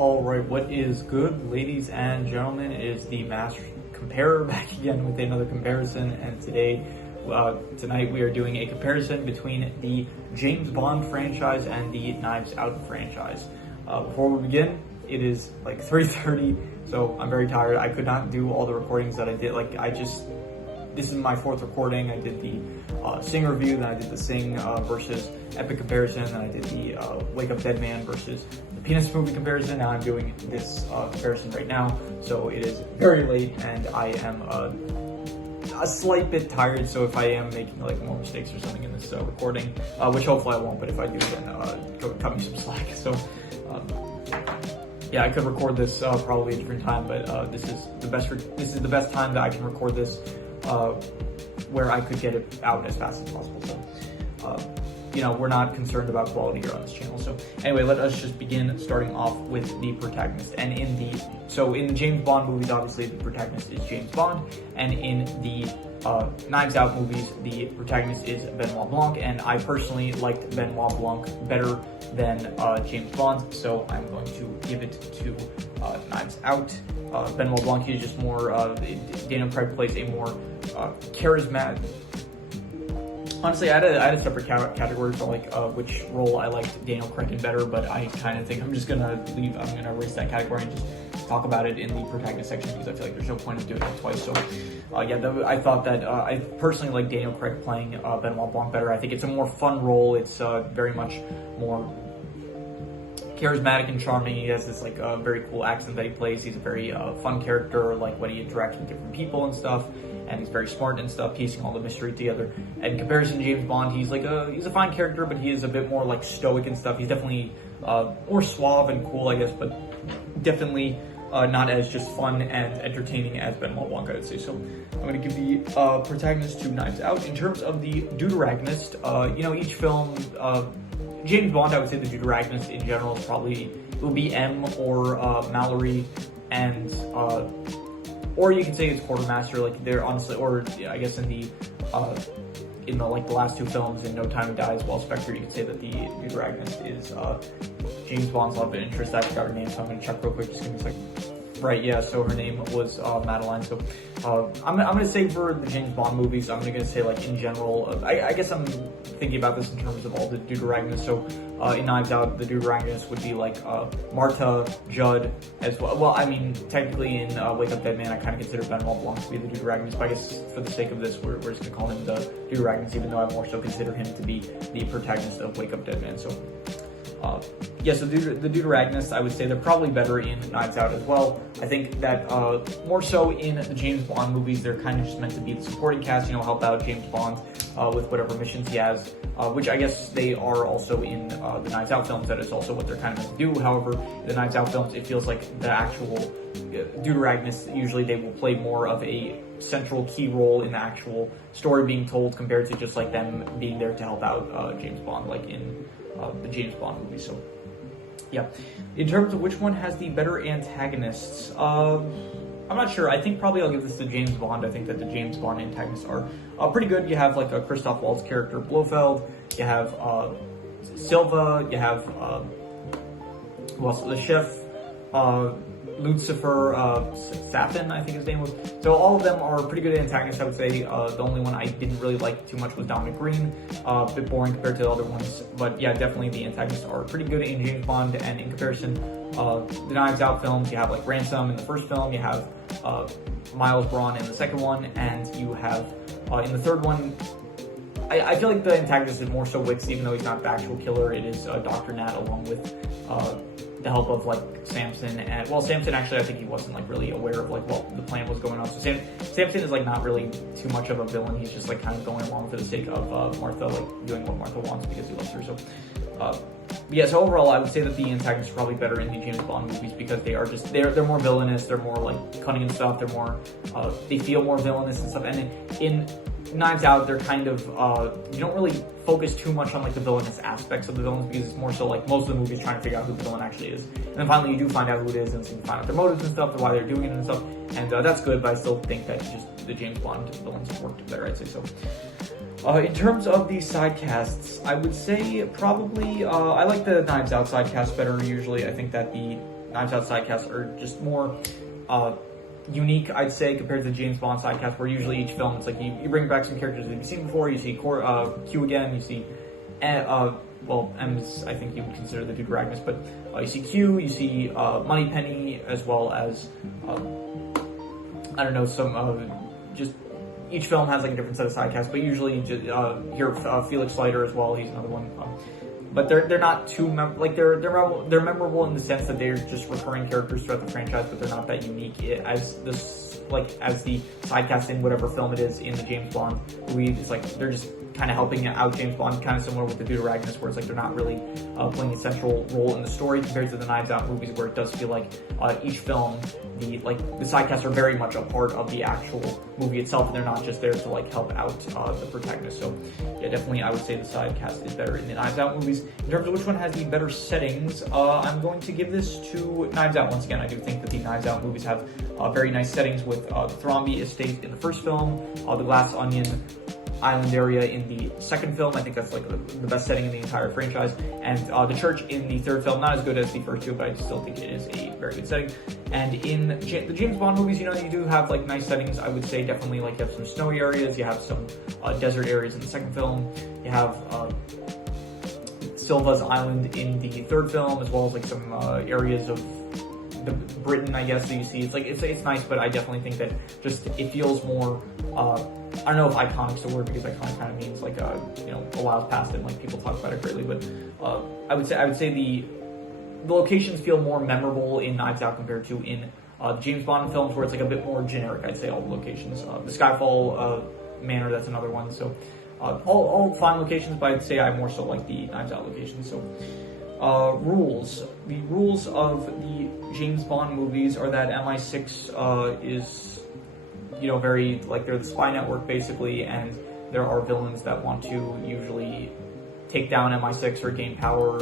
Alright, what is good, ladies and gentlemen? It is the Master Comparer back again with another comparison, and tonight we are doing a comparison between the James Bond franchise and the Knives Out franchise. Before we begin, it is like 3:30, so I'm very tired. I could not do all the recordings that I did. This is my fourth recording. I did the Sing review, then I did the Sing versus Epic comparison, then I did the Wake Up Dead Man versus the Penis movie comparison. Now I'm doing this comparison right now, so it is very late and I am a slight bit tired, so if I am making like more mistakes or something in this recording, which hopefully I won't, but if I do, then cut me some slack. So yeah, I could record this probably a different time, but this is the best time that I can record this where I could get it out as fast as possible. So we're not concerned about quality here on this channel. So anyway, let us just begin starting off with the protagonist. And in the James Bond movies, obviously the protagonist is James Bond, and in the Knives Out movies, the protagonist is Benoit Blanc, and I personally liked Benoit Blanc better than James Bond, so I'm going to give it to Knives Out. Benoit Blanc is just more, Daniel Craig plays a more charismatic. Honestly, I had a separate category for which role I liked Daniel Craig in better, but I kind of think I'm gonna erase that category and just talk about it in the protagonist section, because I feel like there's no point of doing it twice. So I thought that I personally like Daniel Craig playing Benoit Blanc better. I think it's a more fun role. It's very much more charismatic and charming. He has this very cool accent that he plays. He's a very fun character, when he interacts with different people and stuff, and he's very smart and stuff, piecing all the mystery together. And in comparison to James Bond, he's a fine character, but he is a bit more stoic and stuff. He's definitely more suave and cool, I guess, but definitely not as just fun and entertaining as Benoit Blanc, I would say. So I'm going to give the protagonist to Knives Out. In terms of the deuteragonist, each film, James Bond, I would say the deuteragonist in general is it will be M or Mallory, and or you can say it's Quartermaster. They're honestly, or I guess in the last two films, in No Time to Die as well, Spectre, you could say that the deuteragonist is James Bond's love interest. I forgot her name, so I'm gonna check real quick. Just give me a second. Right, yeah, so her name was Madeline. So I'm gonna say for the James Bond movies, I'm gonna say in general, I guess I'm thinking about this in terms of all the deuteragonists. So in Knives Out, the deuteragonist would be Marta, Judd as well. Well, I mean, technically in Wake Up Dead Man, I kind of consider Benoit Blanc to be the deuteragonist, but I guess for the sake of this, we're just gonna call him the deuteragonist, even though I more so consider him to be the protagonist of Wake Up Dead Man. So so the deuteragonists, I would say they're probably better in Knives Out as well. I think that more so in the James Bond movies, they're kind of just meant to be the supporting cast, help out James Bond with whatever missions he has, which I guess they are also in the Knives Out films. That is also what they're kind of meant to do. However, in the Knives Out films, it feels like the actual deuteragonists, usually they will play more of a central key role in the actual story being told, compared to just them being there to help out James Bond, in the James Bond movie. So yeah, in terms of which one has the better antagonists, I'm not sure. I think probably I'll give this to James Bond. I think that the James Bond antagonists are pretty good. You have a Christoph Waltz character, Blofeld. You have Silva. You have the chef, Lucifer Safin, I think his name was. So all of them are pretty good antagonists, I would say. The only one I didn't really like too much was Dominic Green. A bit boring compared to the other ones. But yeah, definitely the antagonists are pretty good in James Bond. And in comparison, the Knives Out films, you have Ransom in the first film, you have Miles Braun in the second one, and you have in the third one, I feel like the antagonist is more so Wix, even though he's not the actual killer. It is Dr. Nat, along with the help of Samson. And Samson, actually, I think he wasn't really aware of what the plan was going on. So Samson is not really too much of a villain. He's just kind of going along for the sake of Martha, doing what Martha wants because he loves her. So so overall, I would say that the antagonists are probably better in the James Bond movies, because they are they're more villainous, they're more cunning and stuff, they're more they feel more villainous and stuff. And in Knives Out, they're kind of you don't really focus too much on the villainous aspects of the villains, because it's more so most of the movies trying to figure out who the villain actually is, and then finally you do find out who it is, and so you find out their motives and stuff, why they're doing it and stuff, and that's good. But I still think that just the James Bond villains have worked better, I'd say. So in terms of the side casts, I would say probably I like the Knives Out side cast better usually. I think that the Knives Out sidecasts are just more unique, I'd say, compared to the James Bond sidecast, where usually each film, it's like you bring back some characters that you've seen before. You see Q again, you see, well, M's, I think you would consider the dude Ragnus, but you see Q, you see Moneypenny, as well as, I don't know, some, just, each film has like a different set of sidecasts, but usually just, here Felix Leiter as well, he's another one. But they're not too they're memorable in the sense that they're just recurring characters throughout the franchise, but they're not that unique as the sidecast in whatever film it is in the James Bond movie. It's like they're just kind of helping out James Bond, kind of similar with the Dude Ragnus, where it's like they're not really playing a central role in the story compared to the Knives Out movies, where it does feel like each film, the sidecasts are very much a part of the actual movie itself, and they're not just there to like help out the protagonist. So yeah, definitely I would say the sidecast is better in the Knives Out movies. In terms of which one has the better settings, I'm going to give this to Knives Out. Once again, I do think that the Knives Out movies have very nice settings with the Thrombey estate in the first film, the Glass Onion Island area in the second film. I think that's like the best setting in the entire franchise. And the church in the third film, not as good as the first two, but I still think it is a very good setting. And in the James Bond movies, you know, you do have like nice settings. I would say definitely like you have some snowy areas, you have some desert areas in the second film, you have Silva's Island in the third film, as well as like some areas of the Britain, I guess, that you see. It's like it's nice, but I definitely think that just it feels more I don't know if iconic's the word, because iconic kind of means like you know, a while's past and like people talk about it greatly, but I would say the locations feel more memorable in Knives Out compared to in the James Bond films, where it's like a bit more generic. I'd say all the locations, the Skyfall Manor, that's another one. So all fine locations, but I'd say I more so like the Knives Out locations. So rules. The rules of the James Bond movies are that MI6 is, you know, very, like, they're the spy network basically, and there are villains that want to usually take down MI6 or gain power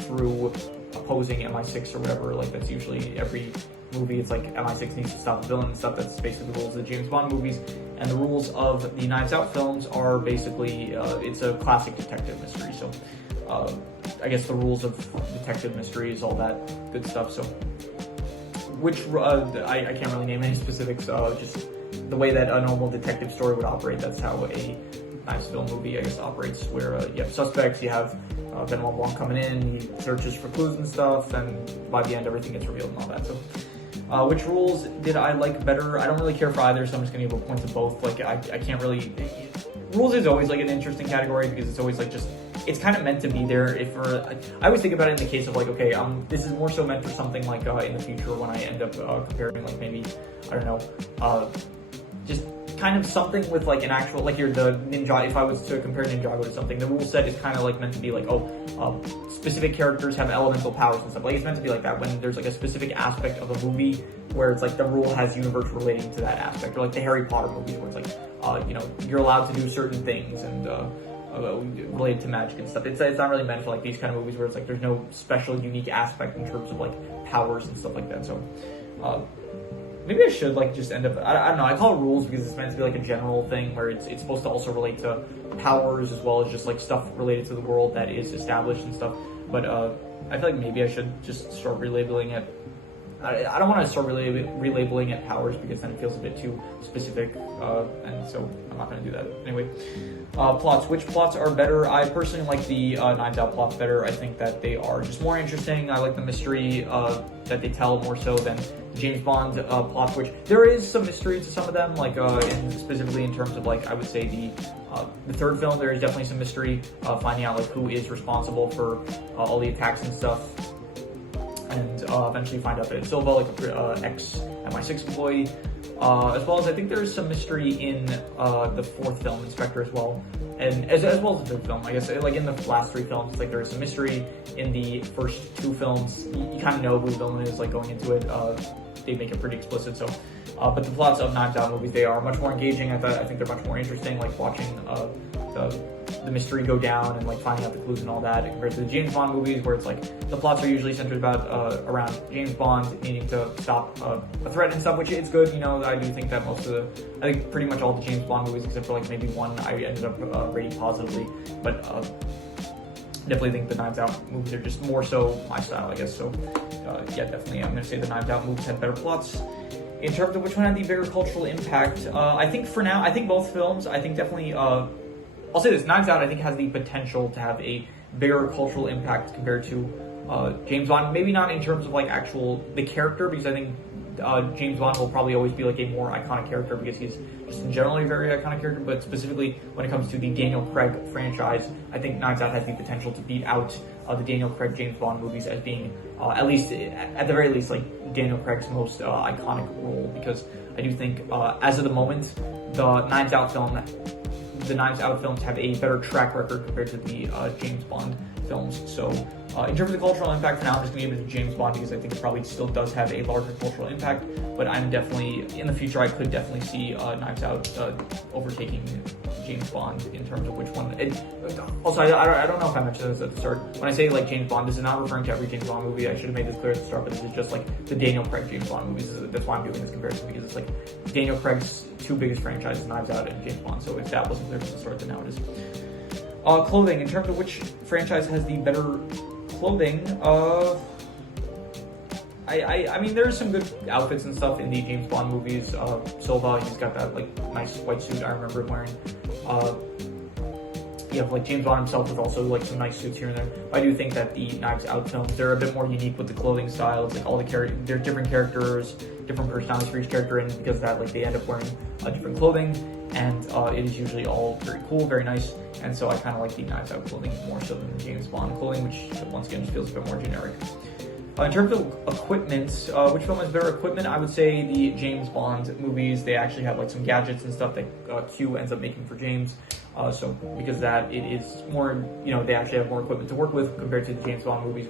through opposing MI6 or whatever. Like, that's usually every movie. It's like MI6 needs to stop the villain and stuff. That's basically the rules of the James Bond movies. And the rules of the Knives Out films are basically, it's a classic detective mystery. So I guess the rules of detective mysteries, all that good stuff. So which, I can't really name any specifics, just the way that a normal detective story would operate, that's how a Knives film movie, I guess, operates, where you have suspects, you have Benoit Blanc coming in, he searches for clues and stuff, and by the end everything gets revealed and all that. So which rules did I like better? I don't really care for either, so I'm just going to give a point to both. Like, I can't really... Rules is always like an interesting category, because it's always like just... It's kind of meant to be there. I always think about it in the case of like, okay, this is more so meant for something like in the future when I end up comparing, like, maybe, I don't know, just kind of something with like an actual, like the Ninja, if I was to compare Ninjago to something, the rule set is kind of like meant to be like, specific characters have elemental powers and stuff. Like, it's meant to be like that when there's like a specific aspect of a movie where it's like the rule has universe relating to that aspect, or like the Harry Potter movies where it's like, you know, you're allowed to do certain things and related to magic and stuff. It's not really meant for like these kind of movies where it's like there's no special unique aspect in terms of like powers and stuff like that. So maybe I should like just end up, I don't know, I call it rules because it's meant to be like a general thing where it's supposed to also relate to powers as well as just like stuff related to the world that is established and stuff. But I feel like maybe I should just start relabeling it. I don't want to start relabeling it powers, because then it feels a bit too specific, and so I'm not going to do that. Anyway, plots. Which plots are better? I personally like the Knives Out plots better. I think that they are just more interesting. I like the mystery that they tell more so than the James Bond plots, which there is some mystery to some of them, like specifically in terms of like, I would say the third film, there is definitely some mystery, finding out like who is responsible for all the attacks and stuff. And eventually find out that it's Silva, like a ex-MI6 employee, as well as I think there is some mystery in the fourth film, Inspector, as well, and as well as the fifth film. I guess like in the last three films, like there is some mystery. In the first two films, you kind of know who the villain is, like going into it. They make it pretty explicit. So, but the plots of Knives Out movies, they are much more engaging. I think they're much more interesting, like watching the mystery go down and like finding out the clues and all that, compared to the James Bond movies, where it's like the plots are usually centered around James Bond needing to stop a threat and stuff, which is good. You know, I do think that I think pretty much all the James Bond movies, except for like maybe one, I ended up rating positively. But definitely think the Knives Out movies are just more so my style, I guess. So yeah, definitely I'm going to say the Knives Out movies had better plots. In terms of which one had the bigger cultural impact, I think for now, I think both films, I think definitely, I'll say this, Knives Out I think has the potential to have a bigger cultural impact compared to James Bond. Maybe not in terms of like the character, because I think James Bond will probably always be like a more iconic character because he's just in general a very iconic character, but specifically when it comes to the Daniel Craig franchise, I think Knives Out has the potential to beat out the Daniel Craig James Bond movies as being, at the very least, like Daniel Craig's most iconic role, because I do think, as of the moment, the Knives Out films have a better track record compared to the James Bond films. So in terms of the cultural impact, for now I'm just going to give it to James Bond because I think it probably still does have a larger cultural impact, but I'm definitely, in the future, I could definitely see Knives Out overtaking James Bond in terms of which one. Also, I don't know if I mentioned this at the start. When I say like James Bond, this is not referring to every James Bond movie. I should have made this clear at the start, but this is just like the Daniel Craig James Bond movies. That's why I'm doing this comparison, because it's like Daniel Craig's two biggest franchises, Knives Out and James Bond. So if that wasn't clear from the start, then now it is. Clothing, in terms of which franchise has the better clothing, I mean, there's some good outfits and stuff in the James Bond movies. Silva, he's got that like nice white suit I remember him wearing. You have like James Bond himself with also like some nice suits here and there. I do think that the Knives Out films, they're a bit more unique with the clothing style. It's like all the they're different characters, different personalities for each character, and because of that, like they end up wearing different clothing, and it is usually all very cool, very nice. And so I kind of like the Knives Out clothing more so than the James Bond clothing, which once again just feels a bit more generic. In terms of equipment, which film has better equipment? I would say the James Bond movies. They actually have like some gadgets and stuff that Q ends up making for James. So because of that, it is more, they actually have more equipment to work with compared to the James Bond movies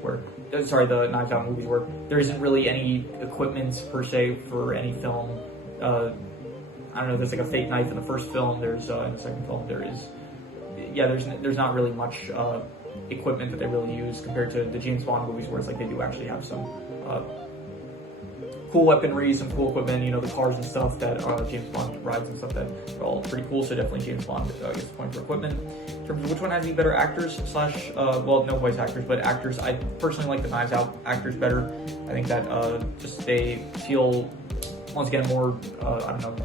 the Knives Out movies where there isn't really any equipment per se for any film. I don't know, there's like a fake knife in the first film, there's, in the second film, there's not really much, equipment that they really use compared to the James Bond movies where it's like they do actually have some, cool weaponry, some cool equipment, the cars and stuff that James Bond rides and stuff that are all pretty cool. So definitely James Bond gets the point for equipment. In terms of which one has the better actors / no voice actors, but actors, I personally like the Knives Out actors better. I think that just they feel, once again, more,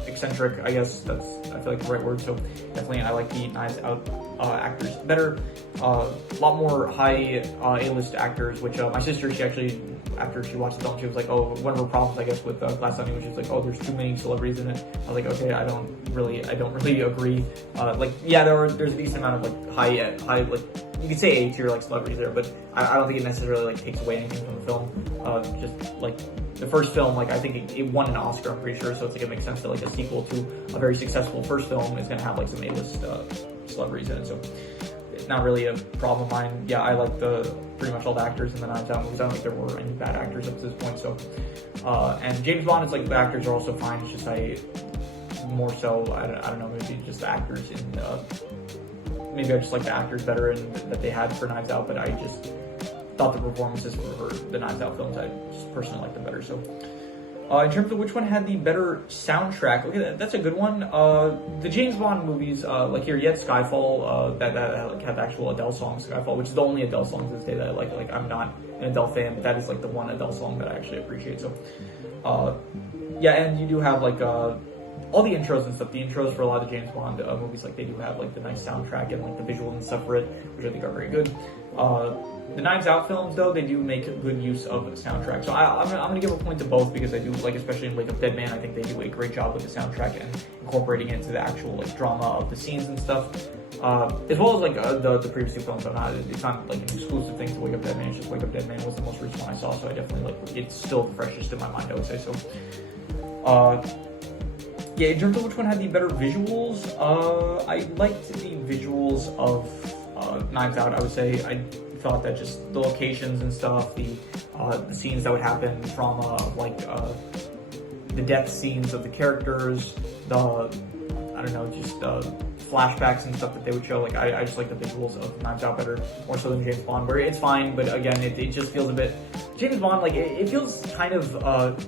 eccentric, I guess I feel like the right word. So definitely I like the Knives Out actors better. A lot more high A-list actors, which my sister, she actually, after she watched the film, she was like, oh, one of her problems, I guess, with Glass Onion, she was like, oh, there's too many celebrities in it. I was like, okay, I don't really agree. There's a decent amount of like high, like, you could say A-tier like celebrities there, but I don't think it necessarily like takes away anything from the film. Just like the first film, like I think it won an Oscar, I'm pretty sure, so it's like it makes sense that like a sequel to a very successful first film is gonna have like some A-list celebrities in it. So it's not really a problem of mine. Yeah, I like pretty much all the actors in the Knives Out movies. I don't think there were any bad actors up to this point. So, and James Bond, it's like the actors are also fine. It's just more so, I don't know, maybe just the actors in, maybe I just like the actors better that they had for Knives Out, but I just thought the performances for the Knives Out films, I just personally like them better. So, in terms of which one had the better soundtrack, okay, that's a good one. The James Bond movies, like here, yet Skyfall, that like had the actual Adele song, Skyfall, which is the only Adele song to this day that I like. Like, I'm not an Adele fan, but that is like the one Adele song that I actually appreciate. So, yeah, and you do have like all the intros and stuff. The intros for a lot of James Bond movies, like they do have like the nice soundtrack and like the visuals and stuff for it, which I think are very good. The Knives Out films, though, they do make good use of the soundtrack. So I'm going to give a point to both because I do, like, especially in Wake Up Dead Man, I think they do a great job with the soundtrack and incorporating it into the actual, like, drama of the scenes and stuff. As well as, like, the previous two films. It's not, like, an exclusive thing to Wake Up Dead Man. It's just Wake Up Dead Man was the most recent one I saw, so I definitely, like, it's still the freshest in my mind, I would say. So, yeah, in terms of which one had the better visuals, I liked the visuals of Knives Out, I would say. I thought that just the locations and stuff, the scenes that would happen from the death scenes of the characters, just flashbacks and stuff that they would show. Like I just like the visuals of Knives Out better, more so than James Bond, where it's fine, but again, it just feels a bit James Bond. Like it feels kind of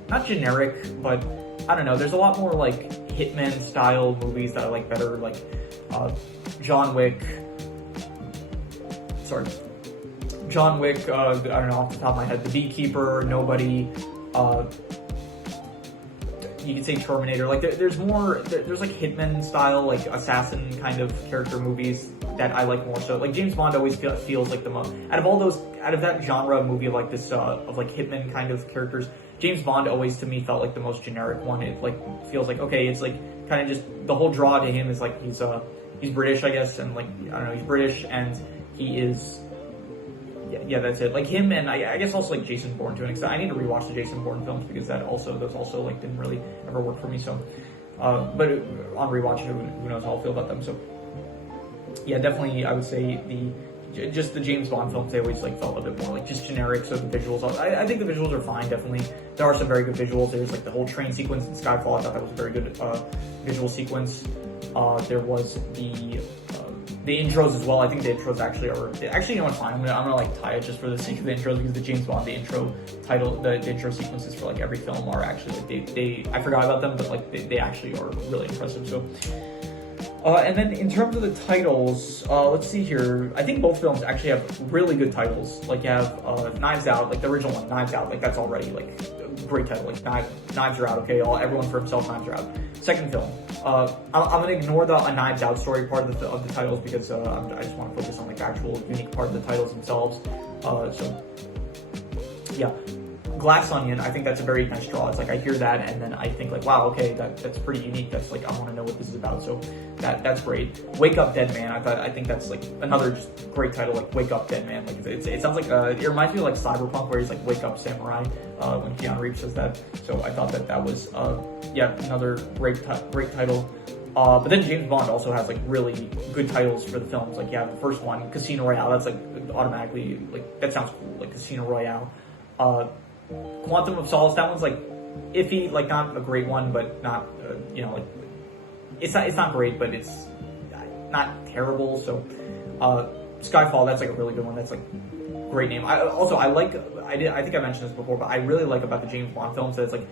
not generic, but I don't know. There's a lot more like Hitman style movies that I like better, like John Wick. Sorry. John Wick, I don't know off the top of my head, The Beekeeper, Nobody, you could say Terminator. Like there's more, there's like Hitman style, like assassin kind of character movies that I like more. So like James Bond always feels like the most, out of that genre of movie of like this, of like Hitman kind of characters, James Bond always to me felt like the most generic one. It like feels like, okay, it's like kind of just, the whole draw to him is like he's British, I guess, and like, I don't know, he's British and he is, yeah, that's it. Like him, and I guess also like Jason Bourne to an extent. I need to rewatch the Jason Bourne films because those also like didn't really ever work for me. So, but on rewatch, who knows how I'll feel about them. So, yeah, definitely I would say just the James Bond films, they always like felt a bit more like just generic. So the visuals, I think the visuals are fine. Definitely, there are some very good visuals. There's like the whole train sequence in Skyfall. I thought that was a very good visual sequence. There was the intros as well. I think the intros actually you know what's fine. I'm gonna like tie it just for the sake of the intros because the James Bond, the intro sequences for like every film are actually like they I forgot about them, but like they actually are really impressive. So, and then in terms of the titles, let's see here. I think both films actually have really good titles. Like you have Knives Out, like the original one, Knives Out, like that's already like a great title. Like Knives Are Out, okay, everyone for himself, Knives Are Out. Second film, I'm gonna ignore the A Knives Out story part of the titles because I just want to focus on like the actual unique part of the titles themselves. So yeah, Glass Onion, I think that's a very nice draw. It's like I hear that and then I think like, wow, okay, that's pretty unique. That's like I want to know what this is about. So that's great. Wake Up Dead Man, I think that's like another just great title, like Wake Up Dead Man. Like it sounds like it reminds me of like Cyberpunk where he's like Wake Up Samurai when Keanu Reeves says that. So I thought that was another great title. But then James Bond also has like really good titles for the films. Like you have the first one, Casino Royale. That's like automatically like that sounds cool, like Casino Royale. Quantum of Solace, that one's like iffy, like not a great one, but not like it's not great, but it's not terrible. So Skyfall, that's like a really good one. That's like great name. I think I mentioned this before, but I really like about the James Bond films that it's like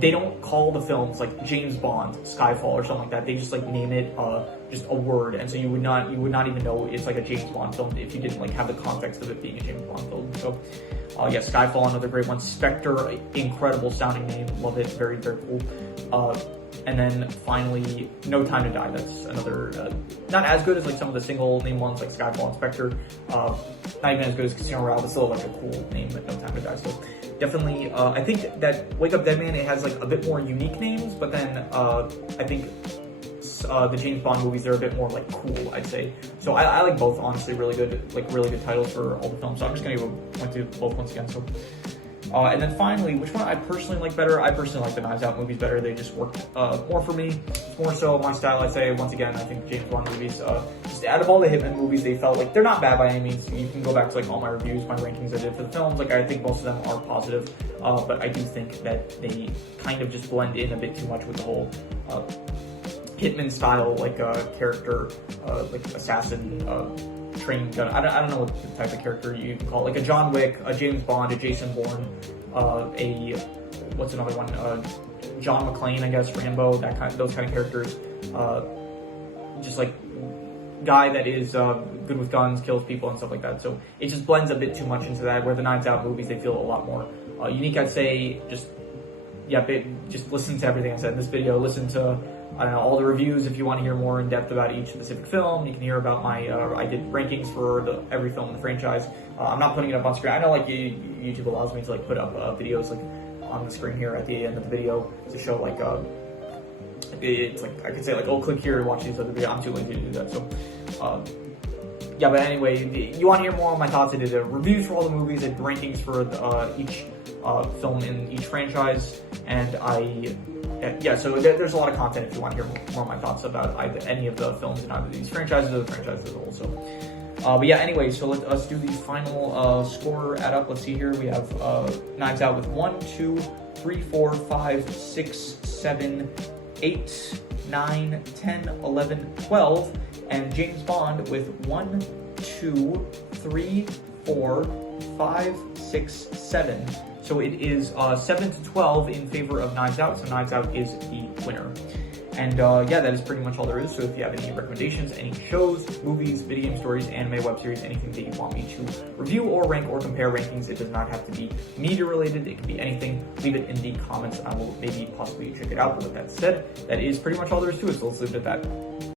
they don't call the films like James Bond Skyfall or something like that. They just like name it just a word, and so you would not even know it's like a James Bond film if you didn't like have the context of it being a James Bond film. So yeah, Skyfall, another great one. Spectre, incredible sounding name, love it, very very cool. And then finally, No Time to Die. That's another not as good as like some of the single name ones like Skyfall and Spectre. Not even as good as Casino Royale, but still like a cool name, but No Time to Die. So definitely, I think that Wake Up Dead Man, it has like a bit more unique names, but then I think the James Bond movies, they're a bit more like cool, I'd say. So I like both, honestly, really good titles for all the films. So I'm just gonna go through both once again. So. And then finally, which one I personally like better? I personally like the Knives Out movies better. They just worked more for me. It's more so my style, I'd say. Once again, I think James Bond movies, just out of all the Hitman movies, they felt like they're not bad by any means. You can go back to like all my reviews, my rankings I did for the films. Like I think most of them are positive, but I do think that they kind of just blend in a bit too much with the whole Hitman style, like character, like assassin. Training gun. I don't know what type of character you can call it. Like a John Wick, a James Bond, a Jason Bourne, what's another one? John McClane, I guess, Rambo, those kind of characters. Just like guy that is good with guns, kills people and stuff like that. So it just blends a bit too much into that. Where the Knives Out movies, they feel a lot more unique, I'd say. Just listen to everything I said in this video. Listen to all the reviews if you want to hear more in depth about each specific film. You can hear about my, I did rankings for every film in the franchise. I'm not putting it up on screen. I know like YouTube allows me to like put up videos like on the screen here at the end of the video to show like, it's like, I could say like, oh, click here and watch these other videos. I'm too lazy to do that. So, yeah, but anyway, you want to hear more on my thoughts? I did reviews for all the movies and rankings for each film in each franchise, and so there's a lot of content if you want to hear more of my thoughts about any of the films in either these franchises or the franchises as a whole. So, but yeah, anyway, so let's do the final score add up. Let's see here. We have Knives Out with 1, 2, 3, 4, 5, 6, 7, 8, 9, 10, 11, 12, and James Bond with 1, 2, 3, 4, 5, 6, 7. So it is 7 to 12 in favor of Knives Out. So Knives Out is the winner. And yeah, that is pretty much all there is. So if you have any recommendations, any shows, movies, video game stories, anime, web series, anything that you want me to review or rank or compare rankings, it does not have to be media related. It can be anything. Leave it in the comments. I will maybe possibly check it out. But with that said, that is pretty much all there is to it. So let's leave it at that.